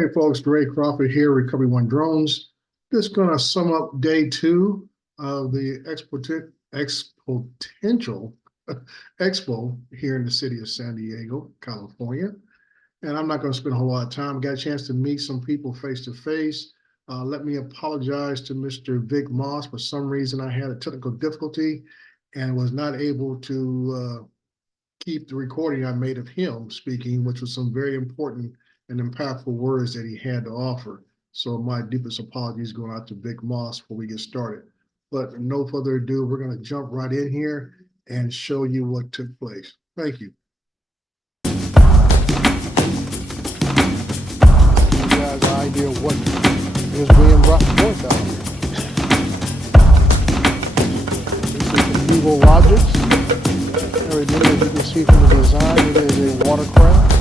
Hey folks, Sgt Crawford here, Recovery One Drones. Just gonna sum up day two of the Xponential Expo here in the city of San Diego, California. And I'm not gonna spend a whole lot of time. I got a chance to meet some people face to face. Let me apologize to Mr. Vic Moss. For some reason, I had a technical difficulty and was not able to keep the recording I made of him speaking, which was some very important and impactful words that he had to offer. So my deepest apologies going out to Vic Moss before we get started. But no further ado, we're going to jump right in here and show you what took place. Thank you. You guys an idea of what is being brought forth out here. This is the Vivo Logics. Everything, as you can see from the design, it is a watercraft.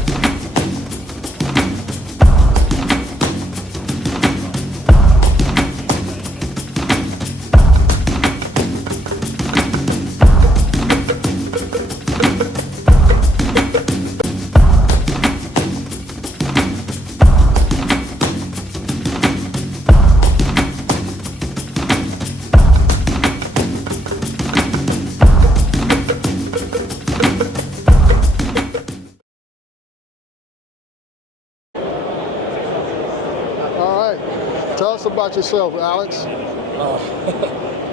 Tell us about yourself, Alex.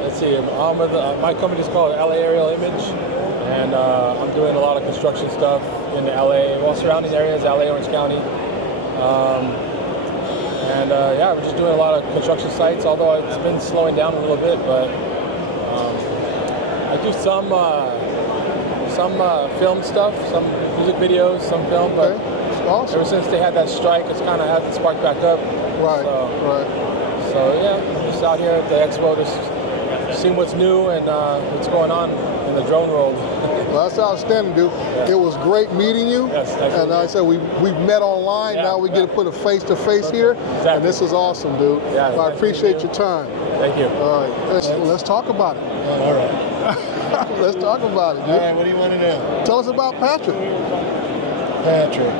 Let's see. My company is called LA Aerial Image, and I'm doing a lot of construction stuff in the LA, well, surrounding areas, LA, Orange County. Yeah, we're just doing a lot of construction sites, although it's been slowing down a little bit, but I do some film stuff, some music videos, some film, but awesome. Ever since they had that strike, it's kind of had to spark back up. Right. So yeah, I'm just out here at the Expo, just seeing what's new and what's going on in the drone world. Well, that's outstanding, dude. Yeah. It was great meeting you. Yes, and like I said, we've met online. Yeah, now we get to put a face-to-face here. Exactly. And this is awesome, dude. Yeah, well, I appreciate your time. Thank you. All right, let's talk about it. All right. Let's talk about it, dude. All right, what do you want to know? Tell us about Patrick. Patrick,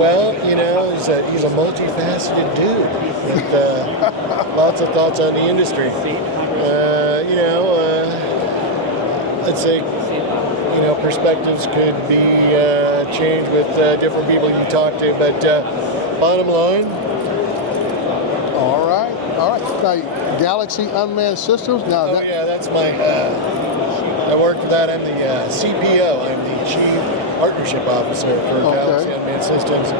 well, you know, he's a multifaceted dude with lots of thoughts on the industry. Let's say, perspectives could be changed with different people you talk to, but bottom line. All right. Now, Galaxy Unmanned Systems. Now, that's my. I work for that. I'm the CPO. I'm the Chief Partnership Officer for Galaxy Unmanned Systems.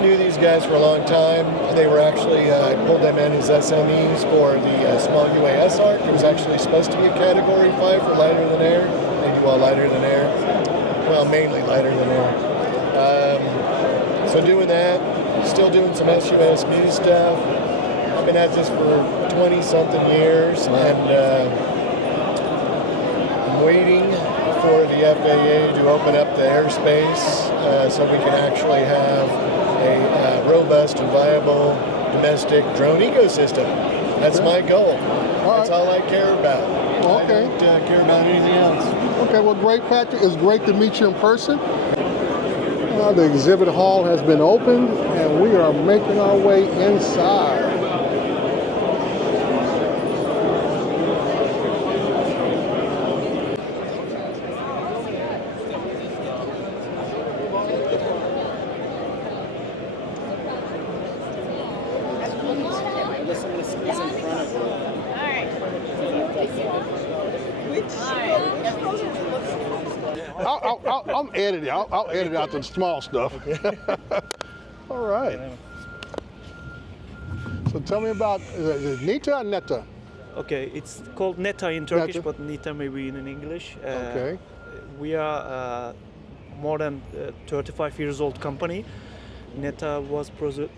Knew these guys for a long time. They were actually, I pulled them in as SMEs for the small UAS ARC. It was actually supposed to be a Category 5 for lighter than air. They do all lighter than air. Well, mainly lighter than air. So doing that, still doing some SUSB stuff. I've been at this for 20-something years, and I'm waiting for the FAA to open up the airspace so we can actually have a robust and viable domestic drone ecosystem. That's my goal. That's all I care about. I don't care about anything else. Okay, well, great, Patrick. It's great to meet you in person. The exhibit hall has been opened, and we are making our way inside. I'm editing. I'll edit out the small stuff. All right. So tell me about, is it Neta or Neta? Okay, it's called Neta in Turkish, Neta. but Neta maybe in English. Okay. We are more than 35 years old company. Neta was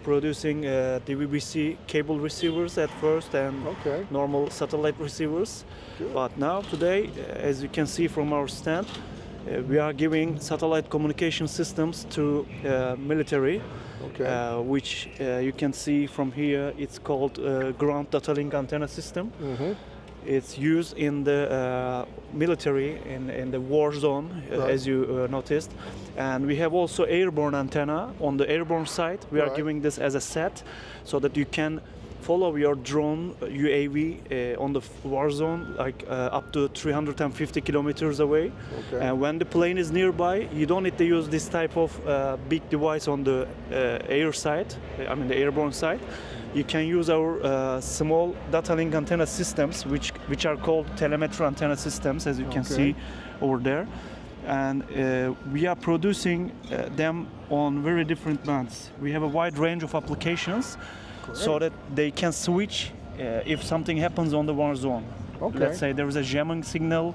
producing DVB-C cable receivers at first and normal satellite receivers. Good. But now, today, as you can see from our stand, we are giving satellite communication systems to military, which you can see from here. It's called ground data link antenna system. It's used in the military, in the war zone, as you noticed. And we have also airborne antenna on the airborne side. We are giving this as a set so that you can follow your drone UAV on the war zone, like up to 350 kilometers away. Okay. And when the plane is nearby, you don't need to use this type of big device on the air side, I mean the airborne side. You can use our small data link antenna systems, which are called telemetry antenna systems, as you can see over there. And we are producing them on very different bands. We have a wide range of applications. Great. So that they can switch if something happens on the war zone. Okay. Let's say there is a jamming signal,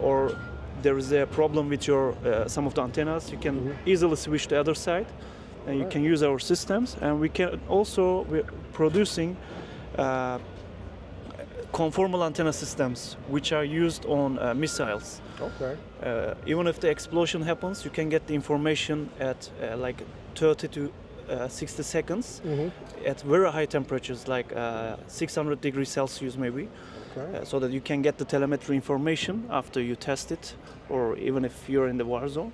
or there is a problem with your some of the antennas. You can easily switch to the other side, and you can use our systems. And we can also, we're producing conformal antenna systems, which are used on missiles. Okay. Even if the explosion happens, you can get the information at like 30 to 60 seconds at very high temperatures, like 600 degrees Celsius maybe, so that you can get the telemetry information after you test it, or even if you're in the war zone.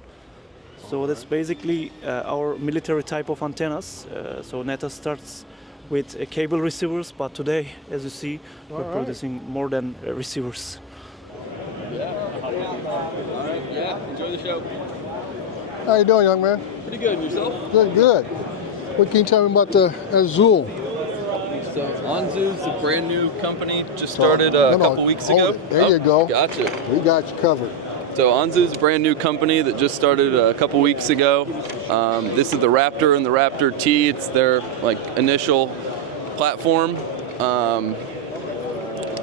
So that's basically our military type of antennas. So Neta starts with cable receivers, but today, as you see, we're producing more than receivers. Yeah, enjoy the show. How you doing, young man? Pretty good, and yourself? Good, good. What can you tell me about the Azul? So Anzo's a brand new company, just started a couple weeks ago. There you go. Gotcha. We got you covered. So Anzo's a brand new company that just started a couple weeks ago. This is the Raptor and the Raptor T. It's their initial platform.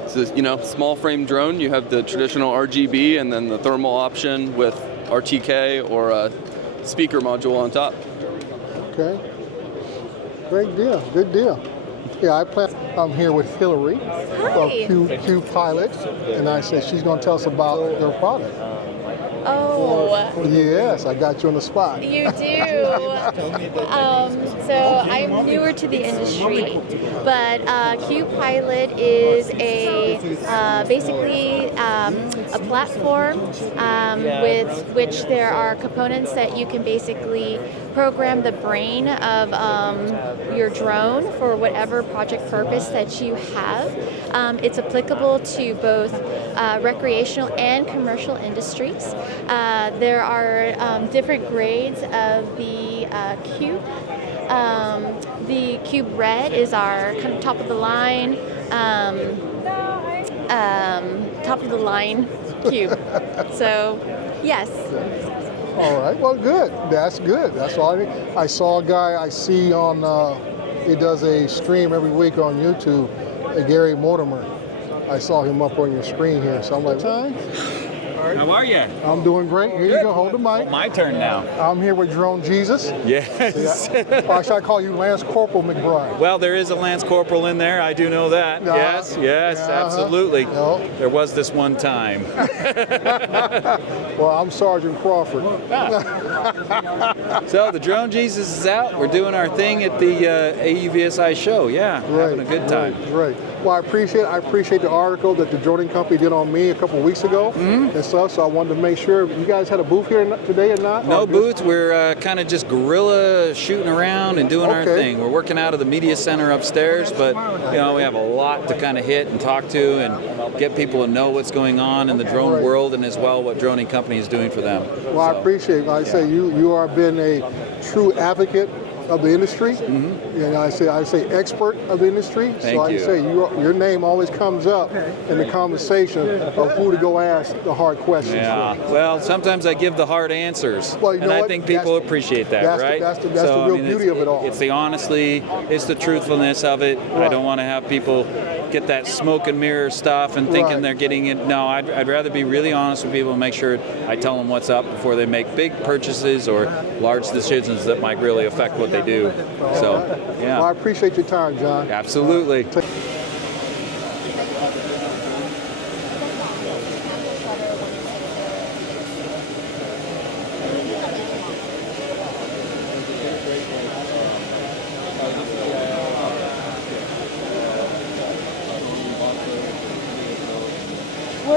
It's a, small frame drone. You have the traditional RGB and then the thermal option with RTK or a speaker module on top. Okay. Great deal. Good deal. Yeah, I'm here with Hillary of Q Pilot, and I said she's going to tell us about their product. Oh. Yes, I got you on the spot. You do. So I'm newer to the industry, but Q Pilot is basically a platform with which there are components that you can basically program the brain of your drone for whatever project purpose that you have. It's applicable to both recreational and commercial industries. There are different grades of the Cube. The Cube Red is our kind of top of the line Cube. So, yes. All right. Well, good. That's good. That's all I need. I saw a guy I see on. He does a stream every week on YouTube. Gary Mortimer. I saw him up on your screen here, so I'm like, time. How are you? I'm doing great. Here you go. Hold the mic. My turn now. I'm here with Drone Jesus. Yes. Or should I call you Lance Corporal McBride? Well, there is a Lance Corporal in there. I do know that. Yes, absolutely. No. There was this one time. Well, I'm Sgt Crawford. So the Drone Jesus is out. We're doing our thing at the AUVSI show. Yeah, having a good time. Right. Well, I appreciate the article that the droning company did on me a couple of weeks ago and stuff. So I wanted to make sure you guys had a booth here today or not. No booth. We're kind of just guerrilla shooting around and doing our thing. We're working out of the media center upstairs, but we have a lot to kind of hit and talk to and get people to know what's going on in the drone world and as well what Droning Company is doing for them. Well, I appreciate it. Like I say, you are been a true advocate of the industry, and I say expert of the industry. Thank you. So I say your name always comes up in the conversation of who to go ask the hard questions. Yeah. For. Well, sometimes I give the hard answers, and I think people appreciate that, right? That's the real beauty of it all. It's the honesty, it's the truthfulness of it. Right. I don't want to have people get that smoke and mirror stuff and thinking they're getting it. No, I'd rather be really honest with people and make sure I tell them what's up before they make big purchases or large decisions that might really affect what they do. So, yeah. Well, I appreciate your time, John. Absolutely.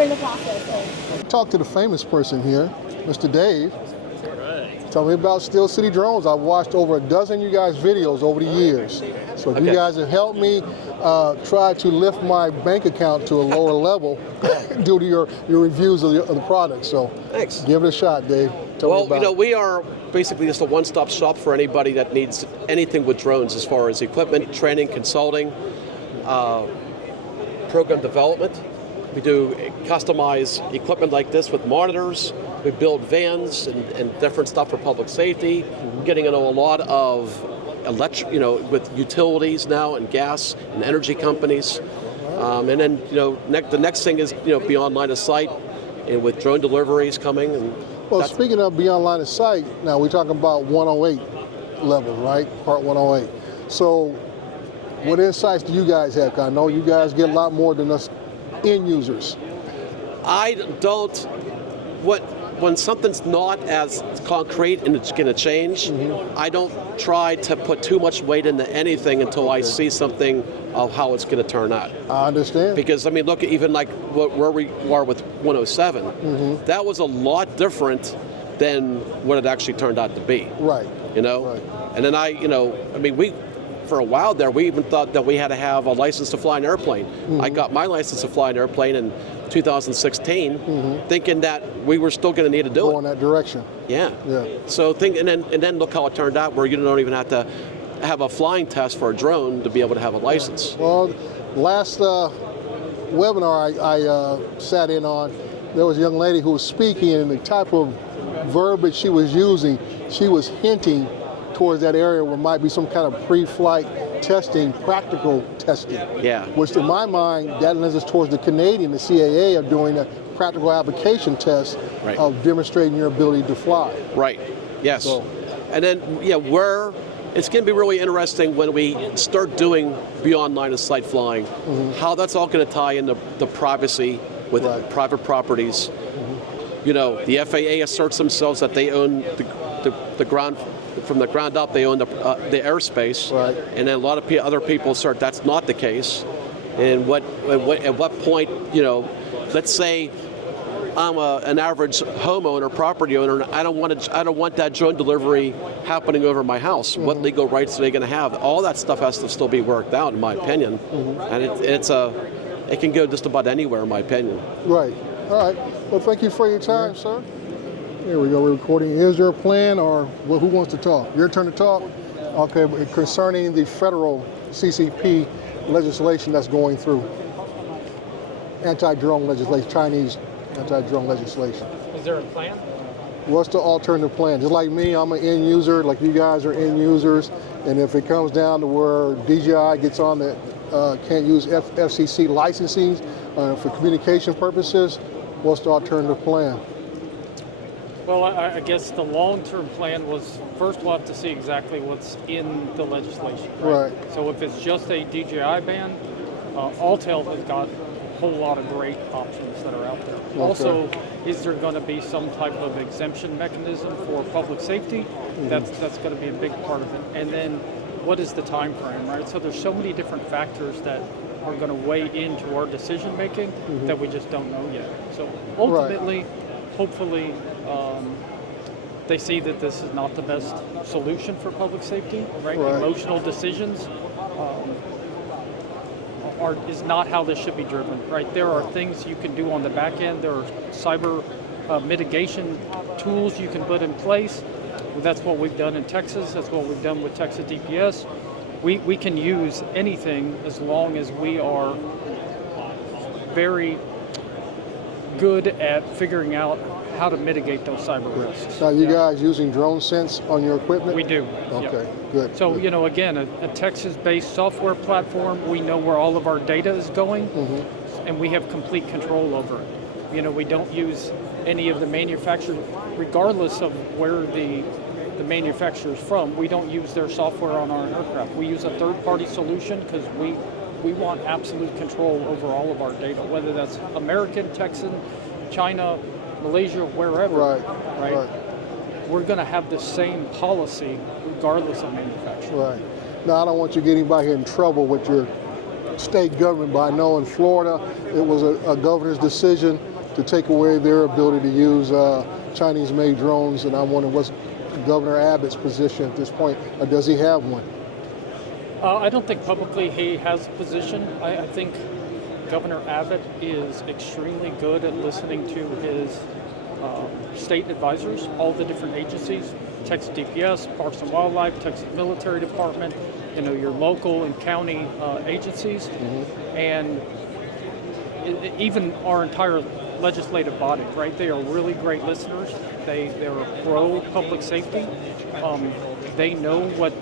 we're in the process. Talk to the famous person here, Mr. Dave. Tell me about Steel City Drones. I've watched over a dozen of you guys' videos over the years. So you guys have helped me try to lift my bank account to a lower level due to your reviews of the product. So thanks. Give it a shot, Dave. Well, we are basically just a one-stop shop for anybody that needs anything with drones as far as equipment, training, consulting, program development. We do customize equipment like this with monitors. We build vans and different stuff for public safety. We're getting into a lot of electric, with utilities now and gas and energy companies. And then, the next thing is, beyond line of sight, and with drone deliveries coming. And well, speaking of beyond line of sight, now we're talking about 108 level, right? Part 108. So what insights do you guys have? I know you guys get a lot more than us end users. When something's not as concrete and it's going to change, I don't try to put too much weight into anything until I see something of how it's going to turn out. I understand. Because, look at even like where we are with 107. That was a lot different than what it actually turned out to be. Right. Right. And then we, for a while there, we even thought that we had to have a license to fly an airplane. I got my license to fly an airplane in 2016, thinking that we were still going to need to do it. Go in that direction. Yeah. So and then look how it turned out, where you don't even have to have a flying test for a drone to be able to have a license. Well, last webinar I sat in on, there was a young lady who was speaking, and the type of verbiage she was using, she was hinting towards that area where might be some kind of pre-flight testing, practical testing. Yeah. Which to my mind, that lends us towards the Canadian, the CAA are doing a practical application test of demonstrating your ability to fly. Right, yes. So, and then, it's going to be really interesting when we start doing beyond line of sight flying, how that's all going to tie into the privacy with private properties. The FAA asserts themselves that they own the ground. From the ground up, they own the airspace, and then a lot of other people assert that's not the case. And at what point, let's say I'm an average homeowner, property owner, and I don't want that drone delivery happening over my house. What legal rights are they going to have? All that stuff has to still be worked out, in my opinion. And it can go just about anywhere, in my opinion. Right. All right. Well, thank you for your time, sir. Here we go, we're recording. Is there a plan, or who wants to talk? Your turn to talk? Okay, concerning the federal CCP legislation that's going through. Anti-drone legislation, Chinese anti-drone legislation. Is there a plan? What's the alternative plan? Just like me, I'm an end user, like you guys are end users, and if it comes down to where DJI gets on that can't use FCC licensing for communication purposes, what's the alternative plan? Well, I guess the long-term plan was first we'll have to see exactly what's in the legislation. Right. So if it's just a DJI ban, Alltel has got a whole lot of great options that are out there. Okay. Also, is there going to be some type of exemption mechanism for public safety? That's going to be a big part of it. And then what is the time frame, right? So there's so many different factors that are going to weigh into our decision making that we just don't know yet. So ultimately, hopefully, they see that this is not the best solution for public safety, right? Emotional decisions is not how this should be driven, right? There are things you can do on the back end. There are cyber mitigation tools you can put in place. That's what we've done in Texas. That's what we've done with Texas DPS. We can use anything as long as we are very good at figuring out how to mitigate those cyber risks. Now, you guys using drone sense on your equipment? We do. Okay, good. So, again, a Texas-based software platform, we know where all of our data is going, and we have complete control over it. We don't use any of the manufacturer, regardless of where the manufacturer is from, we don't use their software on our aircraft. We use a third-party solution because we want absolute control over all of our data, whether that's American, Texan, China, Malaysia, wherever, right? We're going to have the same policy regardless of manufacturer. Right. Now, I don't want you getting by here in trouble with your state government, but I know in Florida it was a governor's decision to take away their ability to use Chinese-made drones, and I'm wondering what's Governor Abbott's position at this point, or does he have one? I don't think publicly he has a position. I think Governor Abbott is extremely good at listening to his state advisors, all the different agencies, Texas DPS, Parks and Wildlife, Texas Military Department, your local and county agencies, and even our entire legislative body, right? They are really great listeners. They're pro public safety. They know what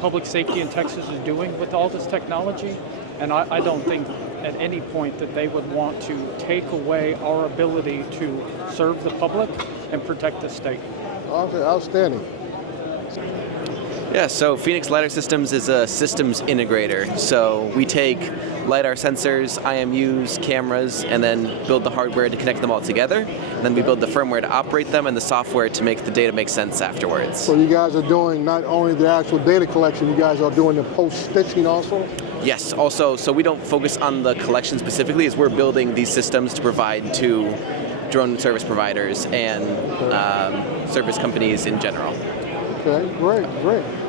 public safety in Texas is doing with all this technology, and I don't think at any point that they would want to take away our ability to serve the public and protect the state. Okay, outstanding. Yeah, so Phoenix Lidar Systems is a systems integrator. So we take Lidar sensors, IMUs, cameras, and then build the hardware to connect them all together. And then we build the firmware to operate them and the software to make the data make sense afterwards. So you guys are doing not only the actual data collection, you guys are doing the post-stitching also? Yes, also, so we don't focus on the collection specifically, as we're building these systems to provide to drone service providers and service companies in general. Okay, great.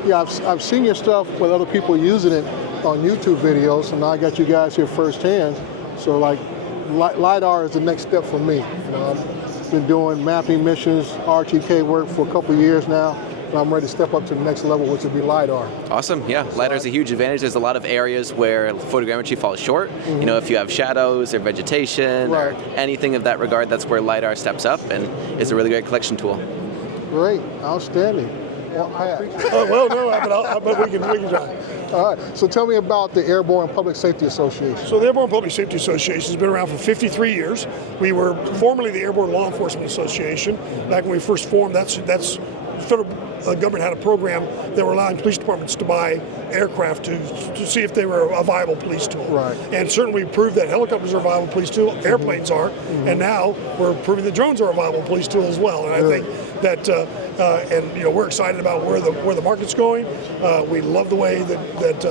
Yeah, I've seen your stuff with other people using it on YouTube videos, and now I got you guys here firsthand. So like, LiDAR is the next step for me. I've been doing mapping missions, RTK work for a couple of years now, and I'm ready to step up to the next level, which would be LiDAR. Awesome, yeah. LiDAR is a huge advantage. There's a lot of areas where photogrammetry falls short. If you have shadows or vegetation or anything of that regard, that's where LiDAR steps up and is a really great collection tool. Great, outstanding. But we can try. All right, so tell me about the Airborne Public Safety Association. So the Airborne Public Safety Association has been around for 53 years. We were formerly the Airborne Law Enforcement Association. Back when we first formed, that's federal government had a program that were allowing police departments to buy aircraft to see if they were a viable police tool. Right. And certainly we proved that helicopters are a viable police tool, airplanes are, and now we're proving that drones are a viable police tool as well. And I think that, we're excited about where the market's going. We love the way that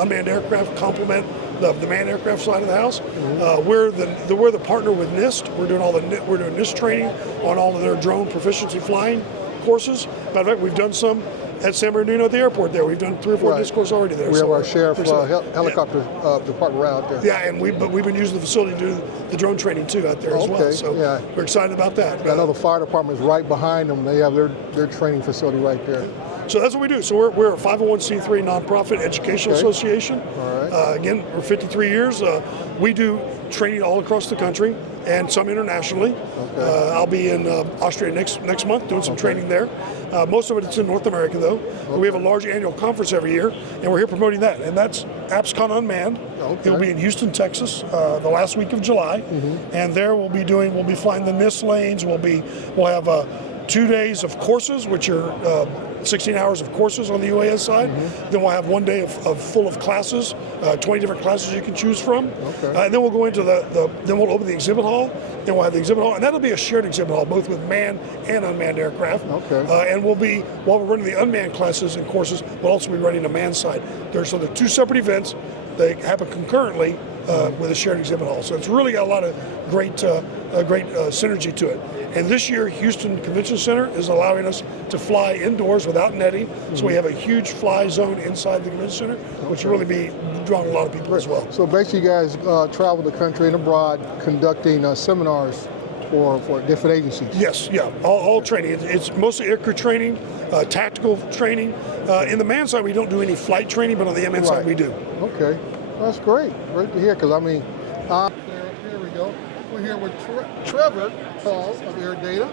unmanned aircraft complement the manned aircraft side of the house. We're the partner with NIST. We're doing NIST training on all of their drone proficiency flying courses. Matter of fact, we've done some at San Bernardino at the airport there. We've done 3 or 4 NIST courses already there. We have our sheriff helicopter department right out there. Yeah, and we've been using the facility to do the drone training too out there as well. So we're excited about that. I know the fire department is right behind them. They have their training facility right there. So that's what we do. So we're a 501c3 nonprofit educational association. All right. Again, we're 53 years. We do training all across the country and some internationally. Okay. I'll be in Austria next month doing some training there. Most of it's in North America though. We have a large annual conference every year, and we're here promoting that. And that's APSCon Unmanned. Okay. It'll be in Houston, Texas, the last week of July. And there we'll be flying the NIST lanes. We'll have 2 days of courses, which are 16 hours of courses on the UAS side. Then we'll have 1 day full of classes, 20 different classes you can choose from. Okay. And then we'll go into then we'll open the exhibit hall. Then we'll have the exhibit hall, and that'll be a shared exhibit hall, both with manned and unmanned aircraft. Okay. And while we're running the unmanned classes and courses, we'll also be running the manned side. They're 2 separate events. They happen concurrently with a shared exhibit hall. So it's really got a lot of great synergy to it. And this year, Houston Convention Center is allowing us to fly indoors without netting. So we have a huge fly zone inside the convention center, which will really be drawing a lot of people as well. So basically, you guys travel the country and abroad conducting seminars for different agencies. Yes, yeah, all training. It's mostly aircrew training, tactical training. In the man side, we don't do any flight training, but on the MN side, we do. Okay, that's great. Great to hear, because here we go. We're here with Trevor Paul of Air Data.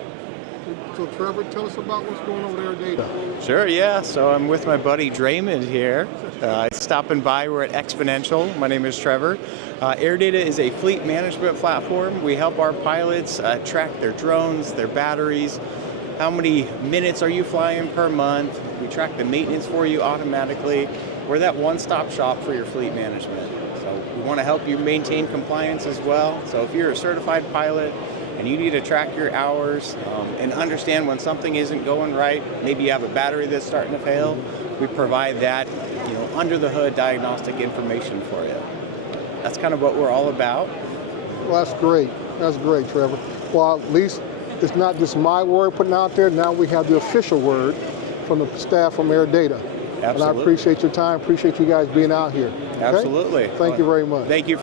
So Trevor, tell us about what's going on with Air Data. Sure, yeah. So I'm with my buddy Draymond here. Stopping by, we're at Xponential. My name is Trevor. Air Data is a fleet management platform. We help our pilots track their drones, their batteries. How many minutes are you flying per month? We track the maintenance for you automatically. We're that one-stop shop for your fleet management. So we want to help you maintain compliance as well. So if you're a certified pilot and you need to track your hours and understand when something isn't going right, maybe you have a battery that's starting to fail, we provide that under the hood diagnostic information for you. That's kind of what we're all about. Well, that's great. That's great, Trevor. Well, at least it's not just my word putting out there. Now we have the official word from the staff from AirData. Absolutely. And I appreciate your time, appreciate you guys being out here. Okay? Absolutely. Thank you very much. Thank you.